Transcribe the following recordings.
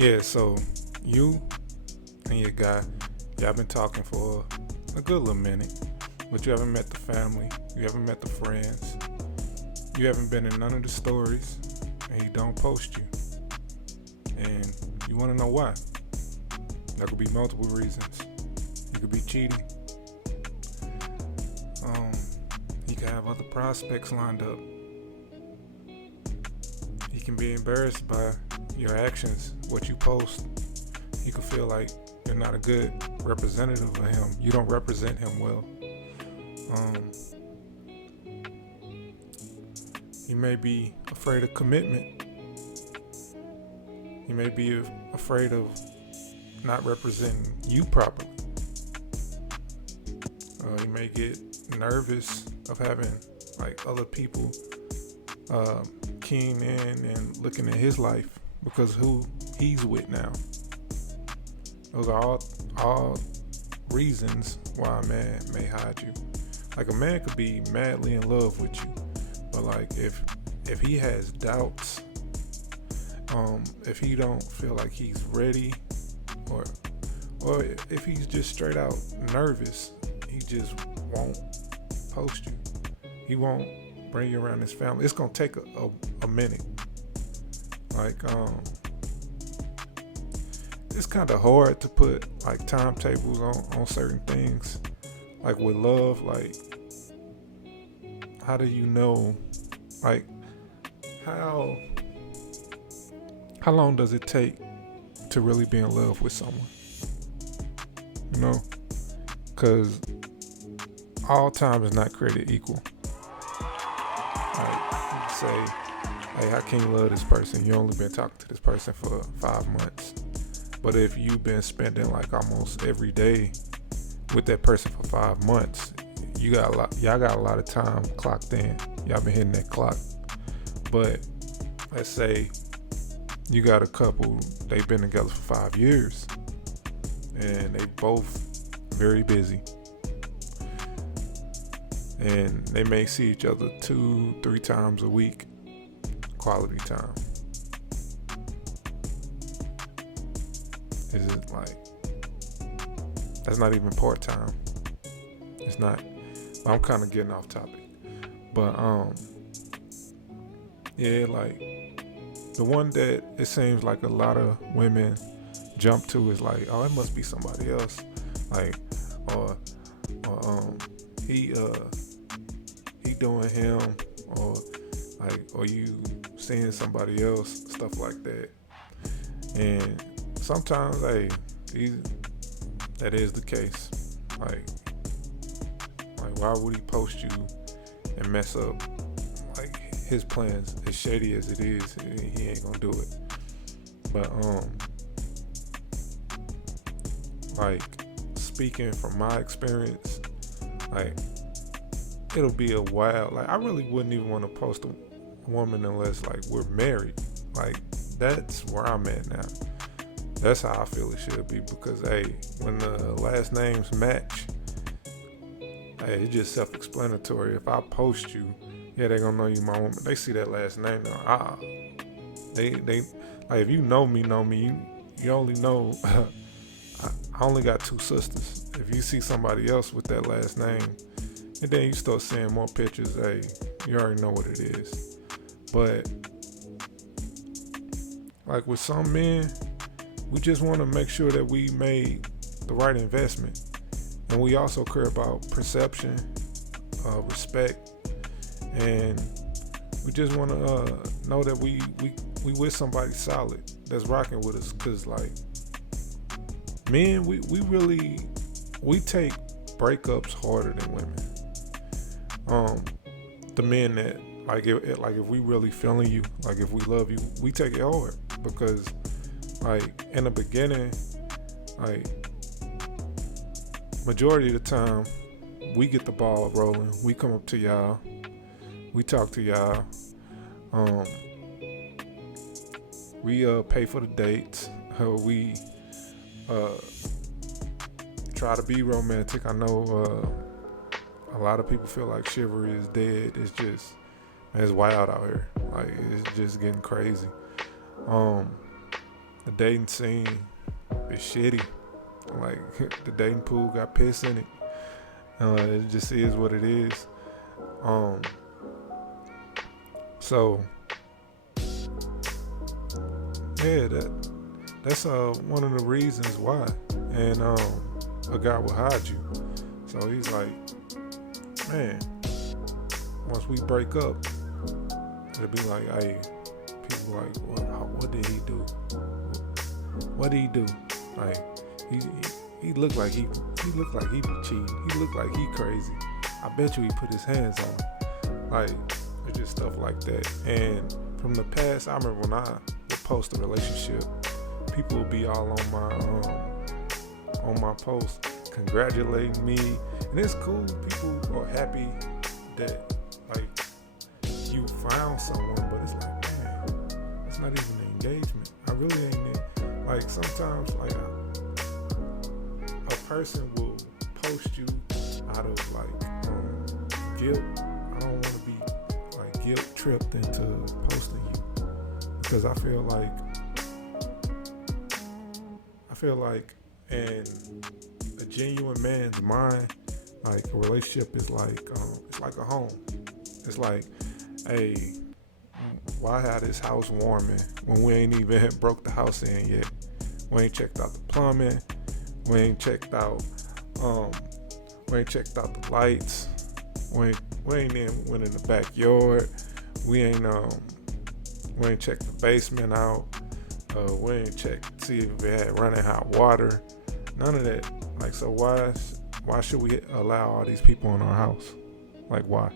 Yeah, so you and your guy, y'all been talking for a good little minute, but you haven't met the family, you haven't met the friends, you haven't been in none of the stories, and he don't post you. And you want to know why? There could be multiple reasons. You could be cheating. Um, he could have other prospects lined up. He can be embarrassed by your actions, what you post. He could feel like you're not a good representative of him. You don't represent him well. Um, he may be afraid of commitment. He may be afraid of not representing you properly. He may get nervous of having like other people keying in and looking at his life because who he's with now. Those are all reasons why a man may hide you. Like a man could be madly in love with you, but like if he has doubts, if he don't feel like he's ready, or if he's just straight out nervous, he just won't post you. He won't bring you around his family. It's gonna take a minute. Like it's kind of hard to put like timetables on certain things. Like with love, like how do you know? Like how long does it take to really be in love with someone? You know, because all time is not created equal. Like you say, hey, how can you love this person? You only been talking to this person for 5 months. But if you've been spending like almost every day with that person for 5 months, y'all got a lot of time clocked in. Y'all been hitting that clock. But let's say you got a couple, they've been together for 5 years and they both very busy. And they may see each other 2-3 times a week, quality time. Is it like, that's not even part time. It's not. I'm kind of getting off topic, but yeah, like the one that it seems like a lot of women jump to is like, oh, it must be somebody else, like, or he doing him, or like, or you seeing somebody else, stuff like that. And sometimes, hey, that is the case. Like why would he post you and mess up like his plans? As shady as it is, he ain't gonna do it. But like speaking from my experience, like it'll be a while. Like I really wouldn't even want to post a woman unless like we're married. Like that's where I'm at now. That's how I feel it should be, because hey, when the last names match, hey, it's just self-explanatory. If I post you, yeah, they gonna know you my woman. They see that last name now. They like, if you know me, you only know. I only got 2 sisters. If you see somebody else with that last name, and then you start seeing more pictures, hey, you already know what it is. But like with some men, we just want to make sure that we made the right investment. And we also care about perception, respect, and we just want to know that we with somebody solid that's rocking with us. Cause like men, we take breakups harder than women. The men that like if we really feeling you, like if we love you, we take it hard, because like in the beginning, like majority of the time we get the ball rolling. We come up to y'all, we talk to y'all, we pay for the dates, we try to be romantic. I know a lot of people feel like chivalry is dead. It's just, man, it's wild out here. Like it's just getting crazy. the dating scene is shitty. Like the dating pool got piss in it. It just is what it is. So yeah, that's one of the reasons why. And a guy will hide you. So he's like, man, once we break up, it'll be like, hey, people like, what did he do? What did he do? Like, he looked like he be cheating. He looked like he crazy. I bet you he put his hands on him. Like, it's just stuff like that. And from the past, I remember when I would post a relationship, people would be all on my post congratulating me, and it's cool. People are happy that like you found someone, but it's like, man, it's not even an engagement. I really ain't like, sometimes like a person will post you out of like guilt. I don't want to be like guilt tripped into posting you, because I feel like in a genuine man's mind, like a relationship is like it's like a home. It's like, hey, why have this house warming when we ain't even broke the house in yet? We ain't checked out the plumbing. We ain't checked out the lights. We ain't even went in the backyard. We ain't checked the basement out. We ain't checked to see if it had running hot water. None of that. Like, so why should we allow all these people in our house? Like, why?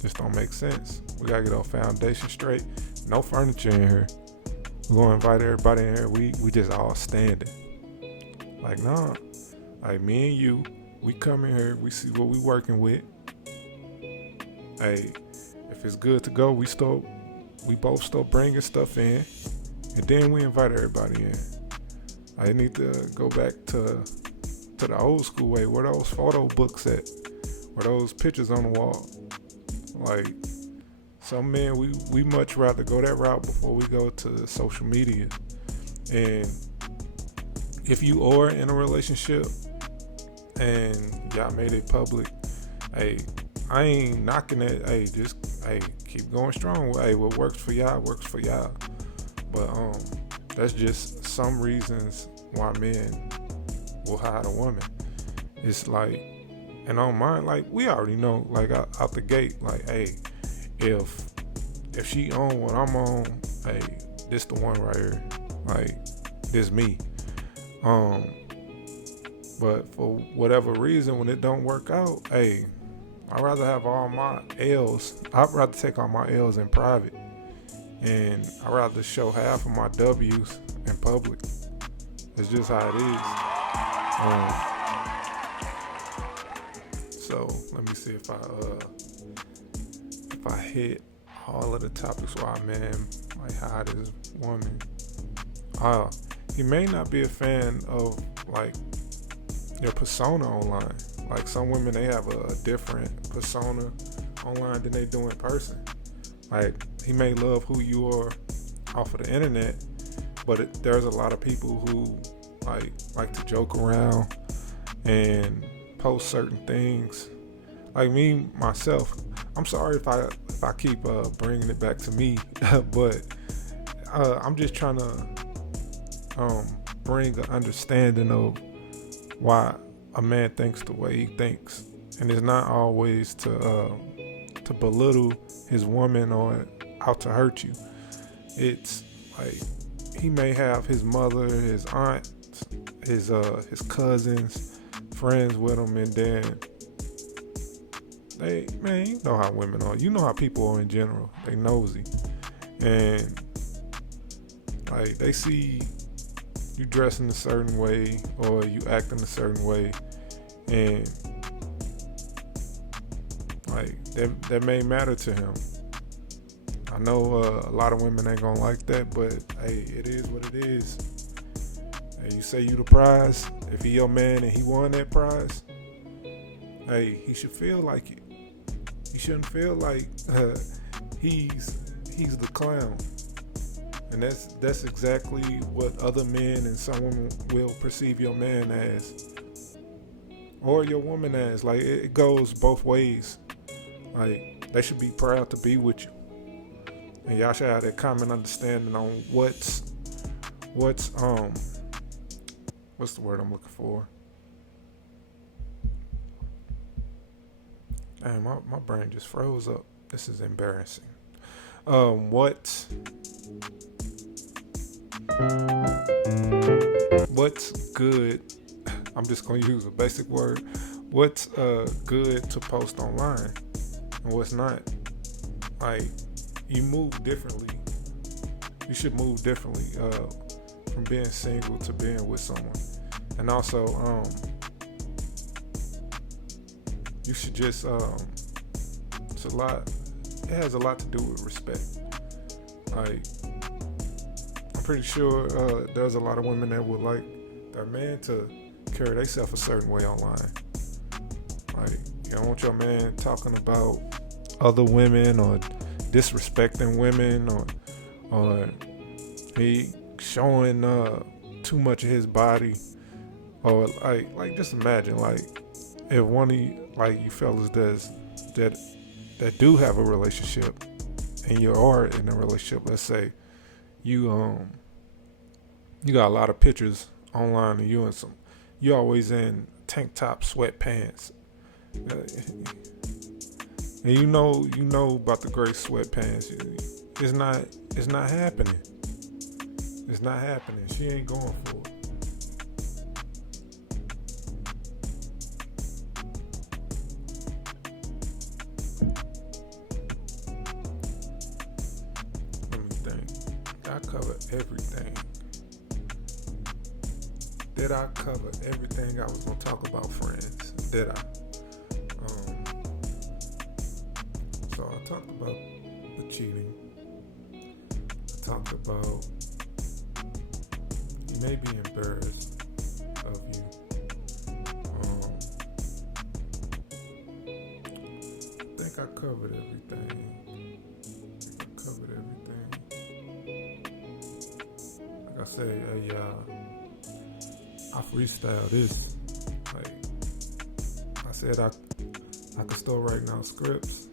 Just don't make sense. We gotta get our foundation straight. No furniture in here. We're gonna invite everybody in here. We just all standing. Like, nah. Like, me and you, we come in here, we see what we working with. Hey, if it's good to go, we both start bringing stuff in, and then we invite everybody in. I need to go back to the old school way, where those photo books at, where those pictures on the wall. Like, some men, we much rather go that route before we go to social media. And if you are in a relationship and y'all made it public, hey, I ain't knocking it. Hey, just keep going strong. Hey, what works for y'all works for y'all. But that's just some reasons why men will hide a woman. It's like, and on mine, like, we already know, like, out the gate, like, hey, if she on what I'm on, hey, this the one right here. Like, this me. But for whatever reason, when it don't work out, hey, I'd rather have all my L's. I'd rather take all my L's in private, and I'd rather show half of my W's in public. It's just how it is. So let me see if I hit all of the topics why man might hide his woman. He may not be a fan of like your persona online. Like, some women, they have a different persona online than they do in person. Like, he may love who you are off of the internet, but there's a lot of people who like to joke around and post certain things. Like me, myself, I'm sorry if I keep bringing it back to me, but I'm just trying to bring an understanding of why a man thinks the way he thinks, and it's not always to belittle his woman or out to hurt you. It's like, he may have his mother, his aunt, his cousins, friends with him, and then you know how women are. You know how people are in general. They nosy, and like, they see you dressing a certain way or you acting a certain way, and like that may matter to him. I know a lot of women ain't gonna like that, but hey, it is what it is. And you say you the prize. If he your man and he won that prize, hey, he should feel like it. He shouldn't feel like he's the clown. And that's exactly what other men and some women will perceive your man as, or your woman as. Like it goes both ways. Like they should be proud to be with you, and y'all should have that common understanding on what's what's the word I'm looking for? Damn, my brain just froze up. This is embarrassing. What's good? I'm just gonna use a basic word. What's good to post online and what's not? Like you move differently. You should move differently from being single to being with someone, and also you should just it's a lot. It has a lot to do with respect. Like I'm pretty sure there's a lot of women that would like their man to carry themselves a certain way online. Like you don't want your man talking about other women or disrespecting women or he showing too much of his body, or like just imagine like if one of you, like you fellas that do have a relationship and you are in a relationship, let's say you got a lot of pictures online of you always in tank top sweatpants, and you know about the gray sweatpants. It's not happening. It's not happening. She ain't going for it. Let me think. I covered everything. Did I cover everything I was gonna talk about, friends? Did I? So I talked about the cheating. I talked about you may be embarrassed of you. I think I covered everything. Like I said, I freestyle this. Like I said, I could start writing out scripts.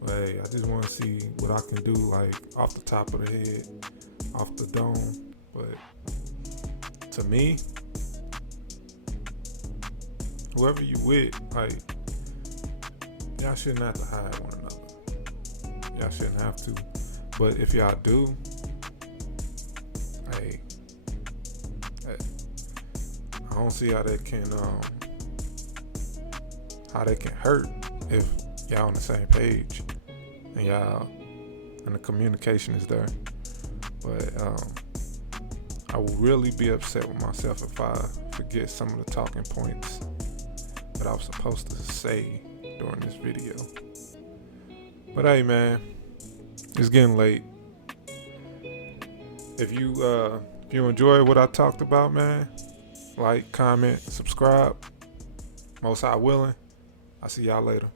But hey, I just want to see what I can do, like off the top of the head, off the dome. But to me, whoever you with, like y'all shouldn't have to hide one another. Y'all shouldn't have to. But if y'all do, hey, I don't see how that can hurt if y'all on the same page and y'all and the communication is there. But I will really be upset with myself if I forget some of the talking points that I was supposed to say during this video. But hey man, it's getting late. If you enjoy what I talked about, man, like, comment, subscribe. Most High willing. I'll see y'all later.